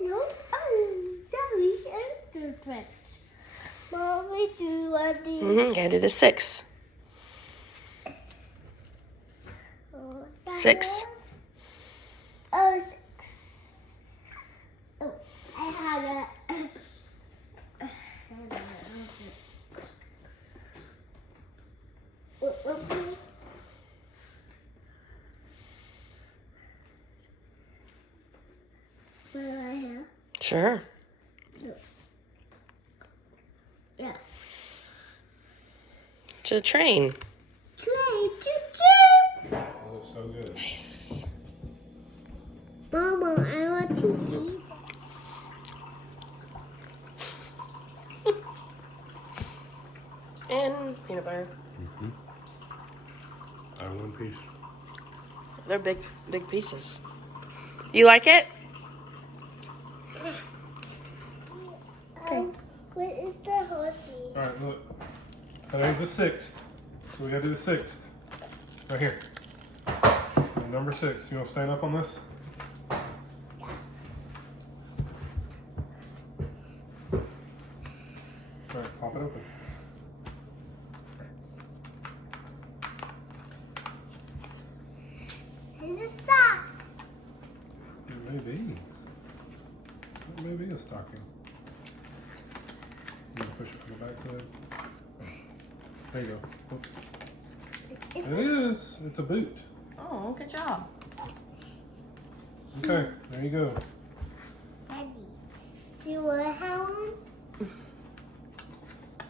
No. Oh, sorry. Perfect. Mommy, do you want these? Gotta do the 6. 6. Oh, 6. Oh, I have it. What do I have? Sure. Yeah. It's a train. Train, choo-choo. That looks so good. Nice. Mama, I want to eat. And peanut butter. I have one piece. They're big pieces. You like it? What is the horsey? All right, look. Today's the 6th. So we gotta do the 6th. Right here. Number 6. You wanna stand up on this? All right, pop it open. It's a sock. It may be. It may be a stocking. You gonna push it from the back side? There you go. It is. It's a boot. Oh, good job. Okay, there you go. Daddy, do you want to have one?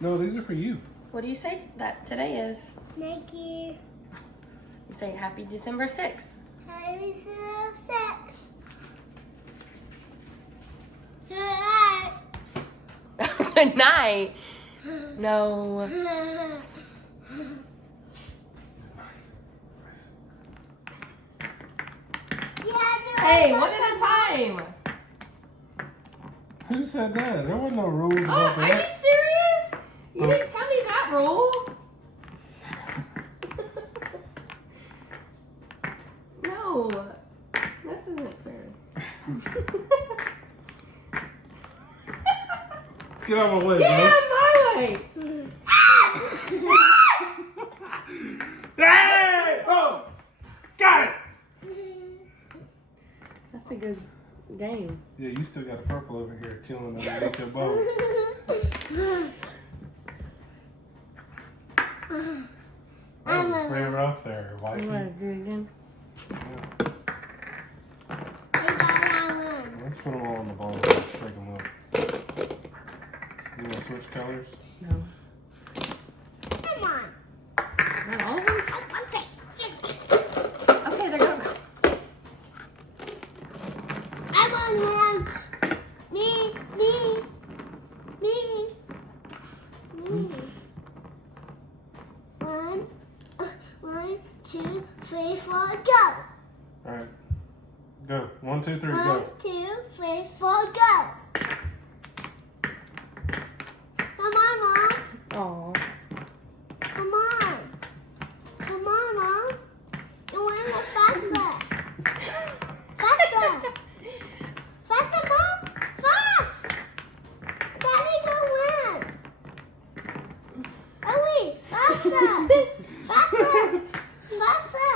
No, these are for you. What do you say that today is? Thank you. You say happy December 6th. Happy sex. Good night. Good night. No. Hey, one at a time. Who said that? There wasn't no rules Oh, about are you that. serious? You didn't tell me that rule. No, this isn't fair. Get out of my way, Get bro. out of my way. Hey! Oh! Got it! That's a good game. Yeah, you still got the purple over here chilling underneath your bow. That was pretty rough there, wifey. You want to do it again? Yeah. I got that one. Let's put them all on the ball and shake them up. You want to switch colors? No. Come on. Not all of them? I want to say. Okay, they're going. I want one. Me. One, 2, 3, 4, go. Alright. Go. 1, 2, 3, 1, go. 2, 3, 4, go. Come on, Mom. Aw. Come on. Come on, Mom. You want it faster. Faster. Faster, Mom. Fast. Daddy, go win. Hurry. Faster. Faster. Faster.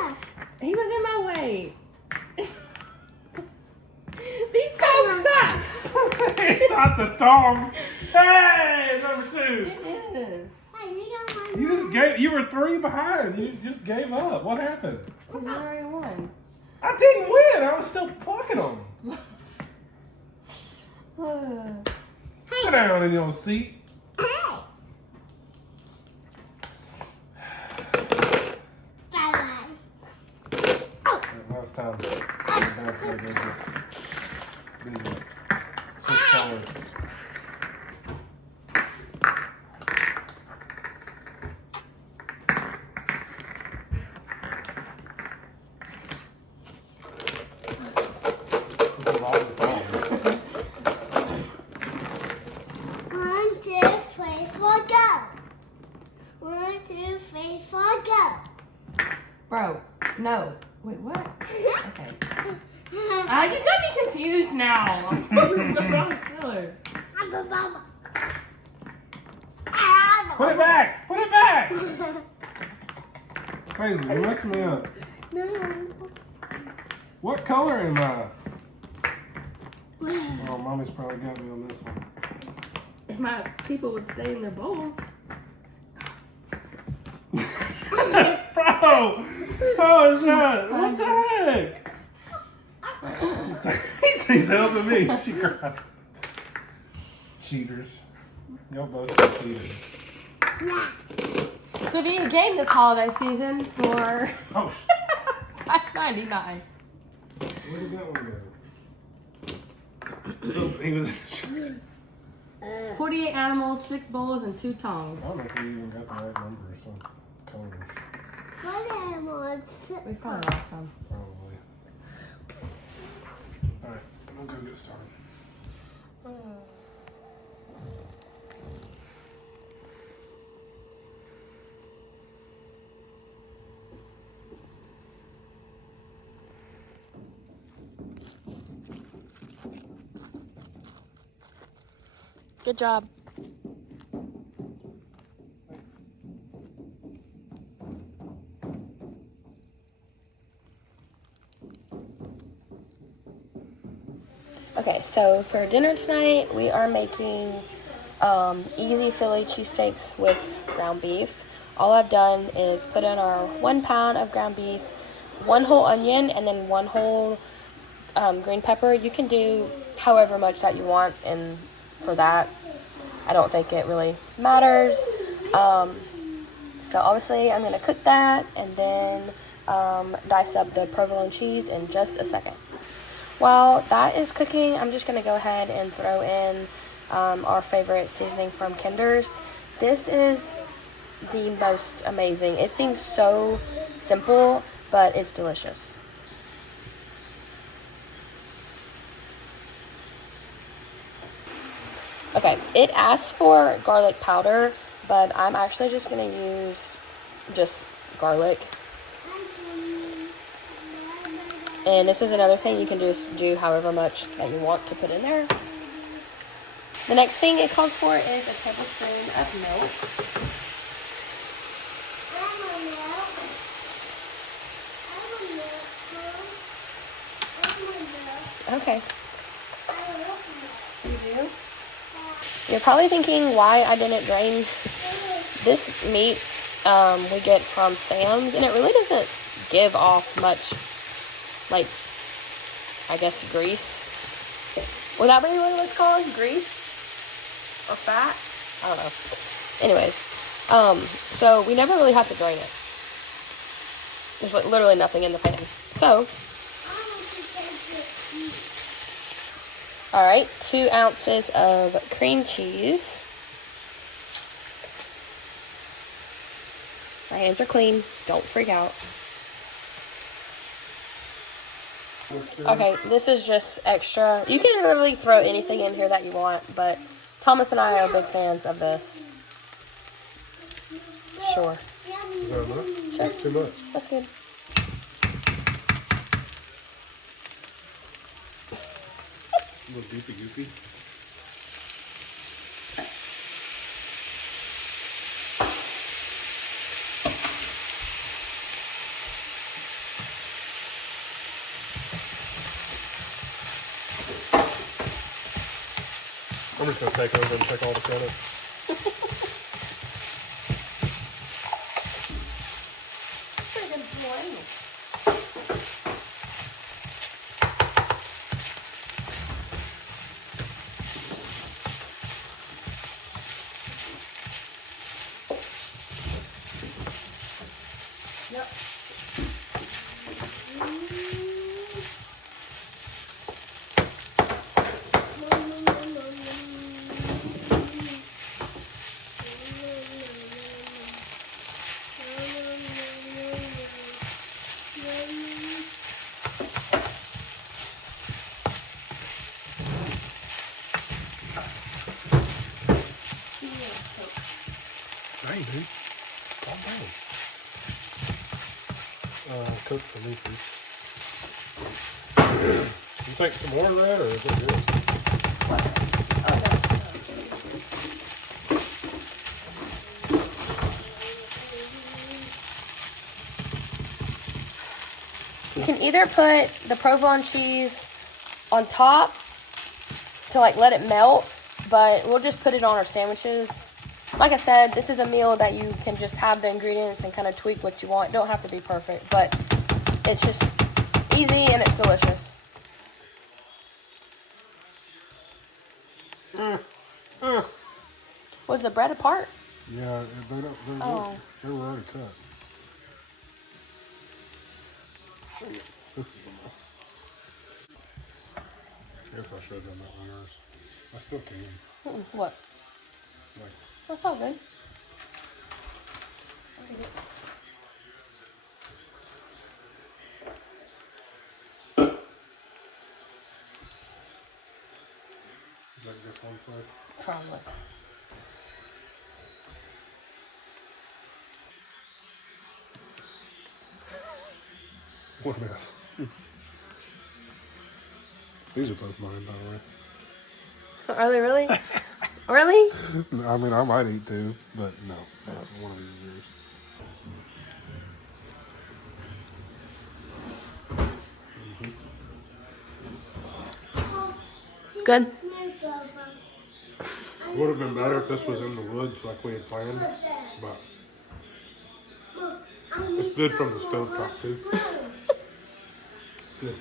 He was in my way. These dogs suck. It's not the tongs. Hey, number 2. It is. Hey, you got You just gave. You were 3 behind. You just gave up. What happened? You already won. I didn't win. I was still plucking them. Sit down in your seat. Hey. Bye-bye. Now it's time. That's good. Busy. Switch colors. This is all the problem. 1, 2, 3, 4, go. 1, 2, 3, 4, go. Bro, no. Wait, what? Okay. You got me confused now. the wrong colors. Put it back! Put it back! Crazy, you're messing me up. No. What color am I? Oh, mommy's probably got me on this one. If my people would stay in their bowls. Bro! How is that? What the heck? These things helping me. She cried. Cheaters. Y'all both are cheaters. So if you need a game this holiday season for Oh, $5.99. where did that one go? Oh, he was. 48 animals, 6 bowls, and 2 tongs. I don't know if we even got the right number or some colors. What animals? We probably lost some. Probably. Alright, we'll go get started. Good job. Okay, so for dinner tonight, we are making easy Philly cheesesteaks with ground beef. All I've done is put in our 1 pound of ground beef, 1 whole onion, and then 1 whole green pepper. You can do however much that you want, and for that, I don't think it really matters. So obviously, I'm going to cook that and then dice up the provolone cheese in just a second. While that is cooking, I'm just going to go ahead and throw in our favorite seasoning from Kinder's. This is the most amazing. It seems so simple, but it's delicious. Okay, it asks for garlic powder, but I'm actually just going to use just garlic. And this is another thing you can do however much that you want to put in there. The next thing it calls for is a tablespoon of milk. Okay. You do? You're probably thinking why I didn't drain this meat we get from Sam's, and it really doesn't give off much, like, I guess, grease. Would that be what it's called? Grease? Or fat? I don't know. Anyways, so we never really have to drain it. There's like literally nothing in the pan. So, alright, 2 ounces of cream cheese. My hands are clean. Don't freak out. Okay, this is just extra. You can literally throw anything in here that you want, but Thomas and I are big fans of this. Sure. Is that enough? Sure. Too much. That's good. A little goofy goofy. I'm just going to take over and take all the credit. Yep. Dang, dude. Calm down. Cook for me, please. You think some more of that, or is it good? either put the provolone cheese on top to like let it melt, but we'll just put it on our sandwiches. Like I said, this is a meal that you can just have the ingredients and kind of tweak what you want. It don't have to be perfect, but it's just easy and it's delicious. Was the bread apart? Yeah, they Oh. they were already cut. This is a mess. I guess I should have done that on yours. I still can. What? Like, That's all good. is that just one slice? Probably. What a mess. These are both mine, by the way. Are they really? Really? I mean, I might eat two, but no, that's one of these is yours. Good. Would have been better if this was in the woods like we had planned, but it's good from the stovetop too. It's good.